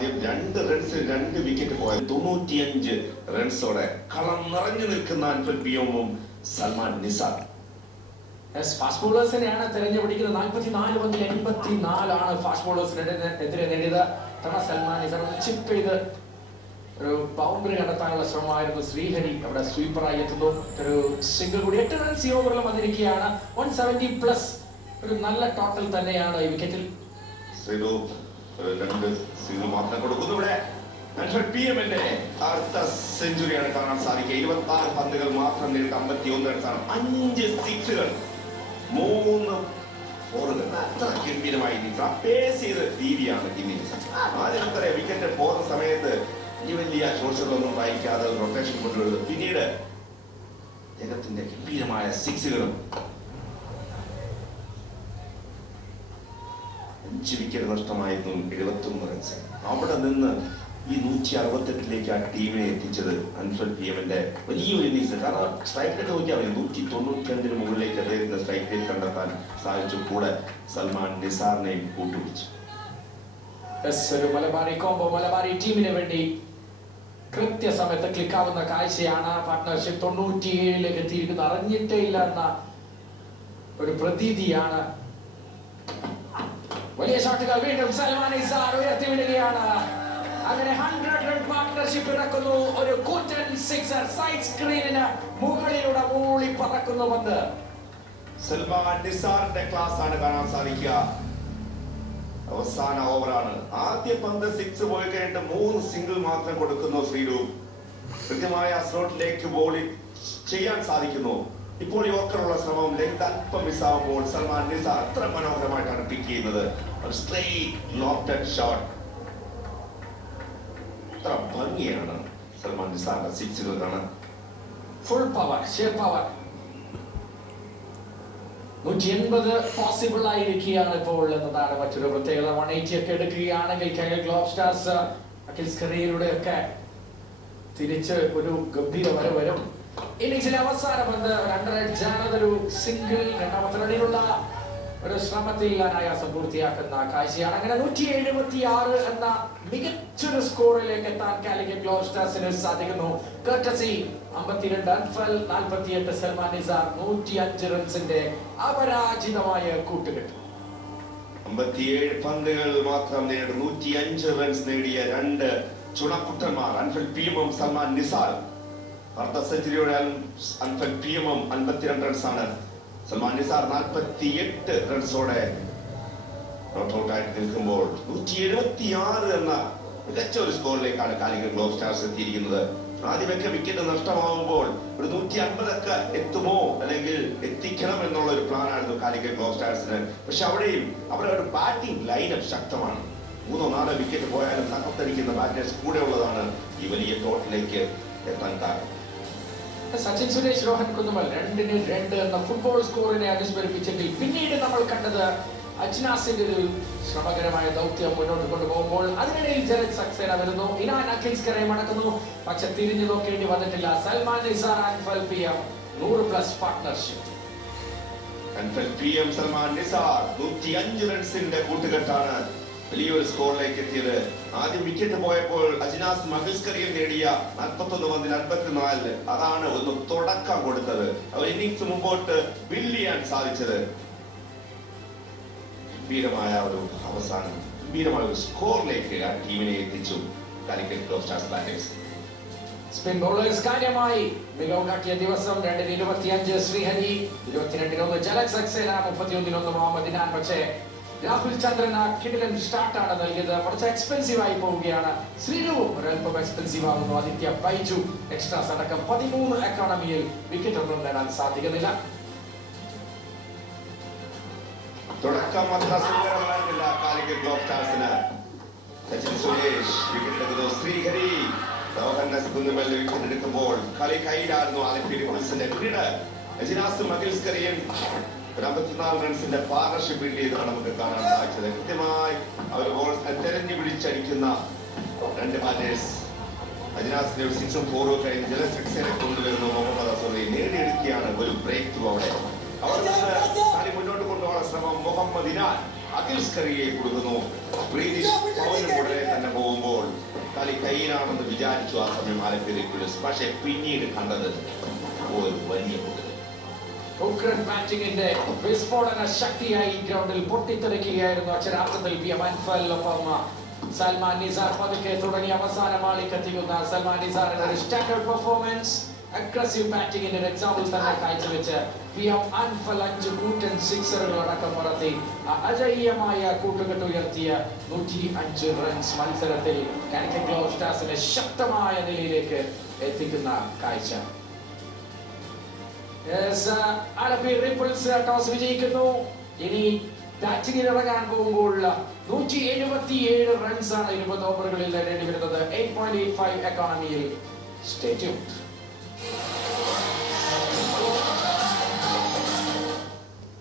ആദ്യം 2 റൺസിൽ 2 വിക്കറ്റ് പോയ 95 റൺസോടെ കളം നിറഞ്ഞു നിൽക്കുന്ന അൻഫൽ പിയമും സൽമാൻ നിസാർ. ഫാസ്റ്റ് ബോളേഴ്സിനെയാണ് തെരഞ്ഞെടുക്കുന്നത്. 44 പന്തിൽ 84 ആണ് ഫാസ്റ്റ് ബോളേഴ്സിനെതിരെ നേടിയത്. സൽമാൻ നിസാർ ചിപ്പ് ചെയ്ത് ഒരു ബൗണ്ടറി കണ്ടെത്താനുള്ള ശ്രമമായിരുന്നു. ശ്രീഹരി അവിടെ സ്വീപ്പറായി എത്തുന്നു. ഒരു സിംഗിൾ കൂടി 8 റൺസ് ഈ ഓവറിൽ വന്നിരിക്കുകയാണ്. 170+ ഒരു നല്ല ടോട്ടൽ തന്നെയാണ് ഈ വിക്കറ്റിൽ. മാത്രം കൊടുക്കുന്നു. ഇവിടെ പിഎമ്മിന്റെ അടുത്ത സെഞ്ചുറിയാണ് കാണാൻ സാധിക്കുക. 26 പന്തുകൾ മാത്രം നേരിട്ട് 51 റൺസാണ്. 5 സിക്സുകൾ 3 ഫോറുകൾ. അത്ര ഗംഭീരമായി പേസ് ചെയ്ത രീതിയാണ് ഇന്നിങ്സ്. ആദ്യത്തെ വിക്കറ്റ് പോകുന്ന സമയത്ത് ഈ വലിയ ഷോട്ടുകളൊന്നും വായിക്കാതെ റൊട്ടേഷൻ കൊണ്ടുവരുന്നത്. പിന്നീട് ജഗത്തിന്റെ ഗംഭീരമായ സിക്സുകളും 5 വിക്കറ്റ് നഷ്ടമായിരുന്നു. 71 റൺസ്. അവിടെ നിന്ന് ഈ 168ലേക്ക് ആ ടീമിനെ എത്തിച്ചത് അൻഫൽ പിഎമ്മിന്റെ വലിയൊരു ഇന്നിങ്സ്. കാരണം സ്ട്രൈക്ക് റേറ്റ് നോക്കിയാൽ മതി. 195 മുകളിലേക്ക് അദ്ദേഹത്തിന് സ്ട്രൈക്ക് റേറ്റ് കണ്ടെത്താൻ സാധിച്ചു. കൂടെ സൽമാൻ നിസാറിനെയും കൂട്ടുപിടിച്ചു. ഒരു മലബാറി കോംബോ മലബാറി ടീമിന് വേണ്ടി കൃത്യസമയത്ത് ക്ലിക്കാവുന്ന കാഴ്ചയാണ്. പാർട്ട്ണർഷിപ്പ് 97ലേക്ക് എത്തിയിരിക്കുന്നത് അറിഞ്ഞിട്ടേ ഇല്ല എന്ന ഒരു പ്രതീതിയാണ്. വലിയ ഷോട്ടുകൾ വീണ്ടും സൽമാൻ നിസാർ ഉയർത്തി വിടുകയാണ്. അങ്ങനെ 100 റൺ പാർട്ട്ണർഷിപ്പ് ഇറക്കുന്നു. ഒരു കൂറ്റൻ സിക്സർ സൈഡ് സ്ക്രീനിന് മുകളിലൂടെ മൂളി പറക്കുന്നു പന്ത്. സൽമാൻ നിസാറിന്റെ ക്ലാസ് ആണ് കാണാൻ സാധിക്കുക. അവസാന ഓവറാണ്. ആദ്യ പന്ത് 6 പോയി കഴിഞ്ഞിട്ട് 3 സിംഗിൾ മാത്രം കൊടുക്കുന്നു ശ്രീരൂപ്. കൃത്യമായ സ്ലോട്ടിലേക്ക് ബോളിംഗ് ചെയ്യാൻ സാധിക്കുന്നു. ഇപ്പോൾ യോർക്കറുള്ള ശ്രമം ലെങ്ത് അല്പം മിസ്സാവുമ്പോൾ സൽമാൻ നിസാർ അത്ര മനോഹരമായിട്ടാണ് പിക്ക് ചെയ്യുന്നത്. ഒരു സ്ട്രെയിറ്റ് ലോഫ്റ്റഡ് ഷോട്ട്. അത്ര ഭംഗിയാണ് സൽമാൻ നിസാറിന്റെ സിക്സുകൾ കാണാൻ. Full power, share power 180 possible ആയിരിക്കുകയാണ് ഇപ്പോൾ എന്നതാണ് മറ്റൊരു പ്രത്യേകത. 180 ഒക്കെ എടുക്കുകയാണെങ്കിൽ കേരള ഗ്ലോബ് സ്റ്റാർസ് അഖിൽസ് കറിയിലൂടെ ഒക്കെ തിരിച്ച് ഒരു ഗംഭീര വരെ വരും. ഇന്നിംഗ്സിലെ അവസാന പന്ത് 2 റൺസാണ്. അതൊരു സിംഗിൾ. രണ്ടാമത്തെ റണ്ണിനുള്ള ഒരു ശ്രമത്തിൽ അനായാസം പൂർത്തിയാക്കുന്ന കാഴ്ചയാണ്. അങ്ങനെ 176 എന്ന മികച്ചൊരു സ്കോറിലേക്ക് എത്താൻ കാലിക്കറ്റ് ഗ്ലോബ് സ്റ്റാർസിന് സാധിക്കുന്നു. കർട്ടസി 52 അൻഫൽ, 48 സൽമാൻ നിസാർ. 105 റൺസിന്റെ അപരാജിതമായ കൂട്ടുകെട്ട്. 57 പന്തുകൾ മാത്രം നേടി 105 റൺസ് നേടിയ 2 ചുണക്കുട്ടന്മാർ അൻഫൽ പിഎമ്മും സൽമാൻ നിസാർ. അർദ്ധ സെഞ്ചുറിയോടെ അൻഫൽ പിഎമ്മും 52 റൺസാണ്. സൽമാൻ നിസാർ 48 റൺസോടെ നോട്ട് ഔട്ട് ആയിട്ട് നിൽക്കുമ്പോൾ 176 എന്ന മികച്ച ഒരു സ്കോറിലേക്കാണ് കാലിക്കറ്റ് ഗ്ലോബ് സ്റ്റാർസ് എത്തിയിരിക്കുന്നത്. ആദ്യമൊക്കെ വിക്കറ്റ് നഷ്ടമാകുമ്പോൾ ഒരു 150 ഒക്കെ എത്തുമോ അല്ലെങ്കിൽ എത്തിക്കണം എന്നുള്ള ഒരു പ്ലാൻ ആയിരുന്നു കാലിക്കറ്റ് ഗ്ലോബ് സ്റ്റാർസിന്. പക്ഷെ അവിടെയും അവരുടെ ഒരു ബാറ്റിംഗ് ലൈനപ്പ് ശക്തമാണ്. 3-4 വിക്കറ്റ് പോയാലും തകർത്തടിക്കുന്ന ബാറ്റേഴ്സ് കൂടെ ഉള്ളതാണ് ഈ വലിയ ടോട്ടിലേക്ക് എത്താൻ കാരണം. സച്ചിൻ സുരേഷ്, രോഹൻ കുന്നുമൽ 2-2 എന്ന ഫുട്ബോൾ സ്കോറിനെ അനുസ്മരിപ്പിച്ചെങ്കിൽ പിന്നീട് നമ്മൾ കണ്ടത് അജ്നാസിന്റെ ഒരു ശ്രമകരമായ ദൗത്യം മുന്നോട്ട് കൊണ്ടുപോകുമ്പോൾ അതിനിടയിൽ ജലജ് സക്സേന വരുന്നു. ഇനാൻ അഖിൽസ് കരയെ മടക്കുന്നു. പക്ഷെ തിരിഞ്ഞു നോക്കേണ്ടി വന്നിട്ടില്ല. Salman Nisar Anfal PM 100+ partnership. Anfal PM Salman Nisar 105 റൺസിന്റെ കൂട്ടുകെട്ടാണ് വലിയൊരു സ്കോറിലേക്ക് എത്തിയത്. ആദ്യം വിക്കറ്റ് പോയപ്പോൾ അജ്നാസ് മഹിൽസ്കറിയിൽ നേടിയ 41 പന്തിൽ 54. അതാണ് ഒന്ന് തുടക്കം കൊടുത്തത്. അവർ ഇന്നിംഗ്സ് മുമ്പോട്ട് ബിൽഡ് ചെയ്യാൻ സാധിച്ചത്. ഗംഭീരമായ ഒരു അവസാനം, ഗംഭീരമായ ഒരു സ്കോറിലേക്ക് ആ ടീമിനെ എത്തിച്ചു Calicut globe stars batters. Spin bowlers കാര്യമായി മികവ് കാട്ടിയ ദിവസം. 2-25 ശ്രീഹരി, 22-1 ജലജ് സക്സേന, 31-1 മുഹമ്മദ് ഇനാൻ. പക്ഷേ രാഹുൽ ചന്ദ്രൻ കിടിലൻ സ്റ്റാർട്ടാണ് നൽകിയത്. കുറച്ച് എക്സ്പെൻസീവ് ആയി പോവുകയാണ്. ശ്രീരൂപം ഒരൽപ്പം എക്സ്പെൻസീവ് ആകുന്നു. ആദിത്യ ബൈജു എക്സ്ട്രാസ് അടക്കം 13 എക്കോണമിയിൽ വിക്കറ്റ് ഒന്നും നേടാൻ സാധിക്കുന്നില്ല. തുടക്കം അത്ര സുന്ദരമായിരുന്നില്ല കാലിക്കറ്റ് ഗ്ലോബ് സ്റ്റാർസിന്. സച്ചിൻ സുരേഷ് വിക്കറ്റ് എടുക്കുന്നു. ശ്രീഹരി, രോഹൻ കുന്നുമൽ വിക്കറ്റ് എടുക്കുമ്പോൾ കളി കയ്യിലായിരുന്നു ആലപ്പി റിപ്പിൾസിന്റെ. പിന്നീട് അജ്നാസ് മഹിൽസ്കറിയൻ 54 റൺസിന്റെ പാർട്ണർഷിപ്പ് ചെയ്താണ് നമുക്ക് കാണാൻ സാധിച്ചത്. കൃത്യമായി അവർ ബോൾസിനെ തെരഞ്ഞു പിടിച്ചടിക്കുന്ന 2 ബാറ്റേഴ്സ്. അജ്നാസിന്റെ 6ഉം 4ഉം കഴിഞ്ഞ് ജലജ് സക്സേനയെ കൊണ്ടുവരുന്നു. മുഹമ്മദ് അസറി നേടിയെടുക്കുകയാണ് ഒരു ബ്രേക്ക് ത്രൂ. അവിടെ കളി മുന്നോട്ട് കൊണ്ടുപോകാൻ ശ്രമം മുഹമ്മദ് ഇനാൻ അഖിൽസ് കറിയെ കൊടുക്കുന്നു. ബ്രീതിഷ് പവനും ഉടനെ തന്നെ പോകുമ്പോൾ എതിരാളി കയ്യിലാണെന്ന് വിചാരിച്ചു ആ സമയം ആലപ്പി. പക്ഷെ പിന്നീട് കണ്ടത് ഒരു വലിയ മുതൽ. ഉഗ്രൻ ബാറ്റിംഗിന്റെ വിസ്ഫോടന ശക്തിയായി ഗ്രൗണ്ടിൽ പൊട്ടിത്തെറിക്കുകയായിരുന്നു അക്ഷരാർത്ഥത്തിൽ ഒപ്പം സൽമാൻ നിസാർ പതുക്കെ തുടങ്ങി അവസാന മാളിക്കെത്തിക്കുന്ന സൽമാൻ നിസാറിന്റെ ഒരു സ്റ്റാൻഡേർഡ് പെർഫോമൻസ് അഗ്രസീവ് ബാറ്റിംഗിന്റെ ഒരു എക്സാമ്പിൾ തന്നെ കാഴ്ചവെച്ച് അൻഫൽ 5 കൂറ്റൻ സിക്സറുകൾ അടക്കം പറത്തി അജയ്യമായ കൂട്ടുകെട്ട് ഉയർത്തിയ 105 റൺസ് മത്സരത്തിൽ കാലിക്കറ്റ് ഗ്ലോബ് സ്റ്റാർസിനെ ശക്തമായ നിലയിലേക്ക് എത്തിക്കുന്ന കാഴ്ച. ആലപ്പി റിപ്പിൾസ് ടോസ് വിജയിക്കുന്നു. ഇനി ബാറ്റിംഗിൽ ഇറങ്ങാൻ പോകുമ്പോൾ 177 റൺസാണ് 20 ഓവറുകളിൽ നേടേണ്ടി വരുന്നത്. 8.85 എക്കോണമിയിൽ. Stay tuned.